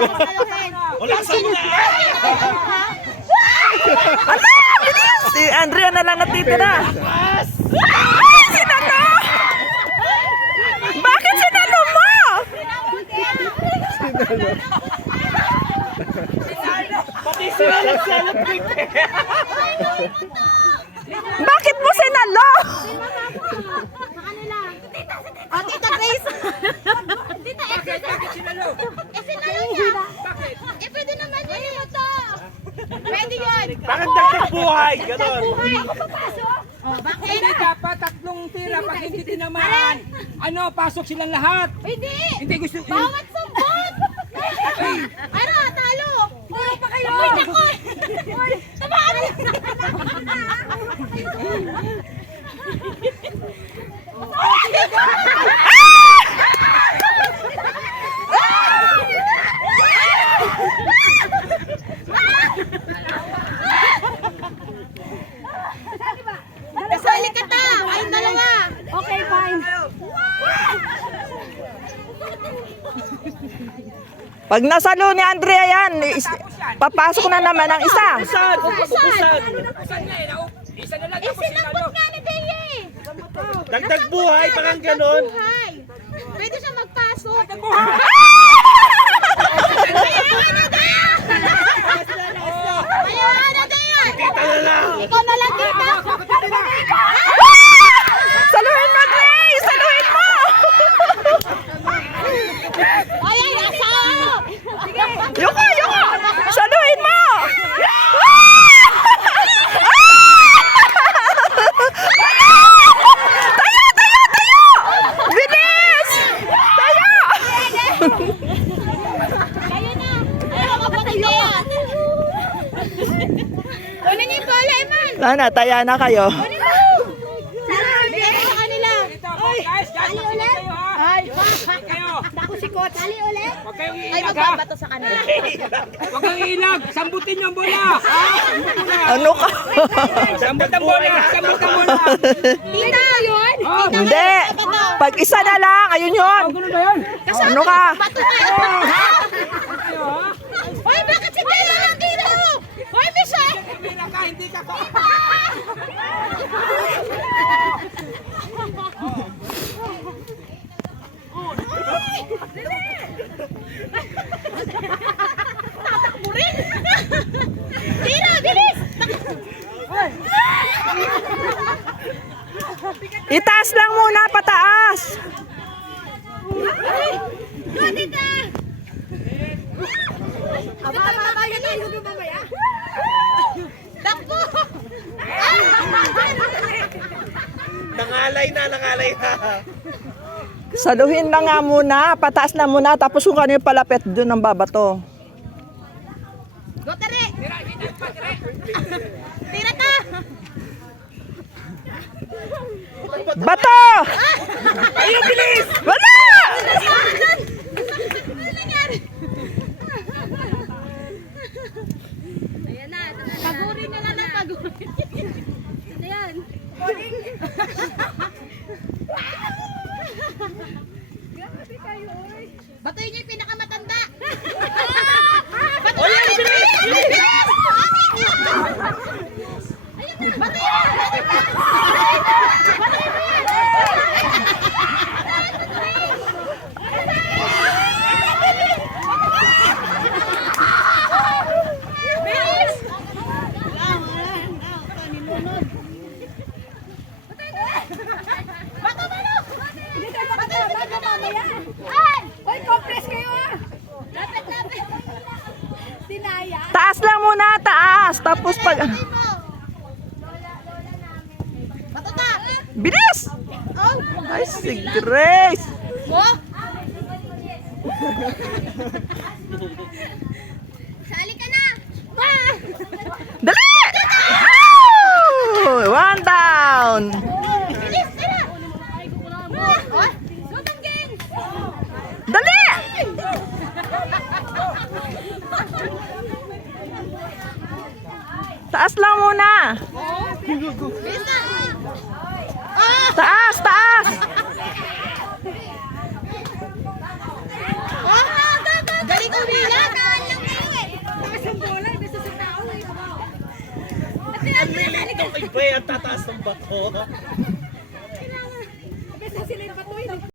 Wala sa mga! Ala! Bilis! Si Andrea na lang natitira. Sinalo! Bakit sinalo mo? Pati sila nag-celebrate eh! Bakit mo sinalo? Oh, Tita Grace! Tita, Bakit sinalo? sinalo niya! Bakit? Pwede naman yun ito! Pwede yun! Bakit dagdag buhay? Ganon! Buhay! Ako papasok! Oh, bakit? Hindi dapat tatlong tira pag hindi tinamaan. Ano, pasok silang lahat. Hindi! Hindi gusto. Bawat sumbot! Ano, talo! Puro pa kayo! Uy, naku! Tamaan mo! Kasali ka ta! Kayong dalawa! Okay, fine. Pag nasalo ni Andrea yan, papasok na naman ang isa. Pusad! Pusad! Saan nga eh? Isa na lang tapos sinalo. Sinambot nga ni Deye! Dagdag buhay, parang ganon! Buhay! Pwede siya magpasok! Ayaw na, Deye! Kita na lang! Ikaw na lang, Tita! Saluhin mo, Grace! Saluhin mo! Ay, asaw! Sige! Yuko! Yuko! Saluhin mo! Bilis! Tayo! Kayo na! Ayaw ka pa tayo! Kunin niyo yung bola, Eman! Sana, taya na kayo. Kunin mo! Bigay ko sa kanila! Guys, Ali makinig ulit! kayo ha. Ay! Makinig kayo. Ako si Coach! Ali ulit! Huwag kayong Ay, iilag ha. magbabato sa kanila! Huwag kayong iilag. Sambutin yung bola. Ha? Sambutin na. Ano ka? Sambut ang bola. Sambut ang bola. Tita! Yun! Oh, Hindi. Pag isa na lang, ayun yun. ganun ba yun? Ano ka? Bato ka! Hoy, bakit si Tita nandito? Hoy, Michelle! Kabila ka, hindi ka ko. Tatakbo rin! Tira, bilis! Itaas lang muna, pataas. Go, Tita! Aba, tayo na, yung mamaya. Takbo! Nangalay na! Saluhin na nga muna, pataas na muna, tapos kung ano yung palapit, doon ang babato. Go, Tere! Tira ka! Bato! Ayun, bilis! Wala! Ano nangyari? Ayan na. Paguri na lang na paguri. Ayan. Grabe kayo, oy. Batoy niyo yung pinakamatanda. Batoy! Ayun, bilis! Bilis! Ayun na, batoy na! Batoy mo yan! Bilis! Bato mo no! Bato mamaya! Ay! Hoy, compress kayo ah! Lapit! Sinaya! Taas lang muna, taas. Tapos pag... Bato ta! Bilis! Oh! Ay, si Grace. Oh! Sali ka na! Ma! Dali! Oh, one down. Bilis! Tira! Oh! Sutanggin! Dali! Taas lang muna. Bilis na! Ah! Taas, taas. Oh! Galing umilag! Ang lilit ng iba, ang tataas ng bato. Basta sila yung patuloy.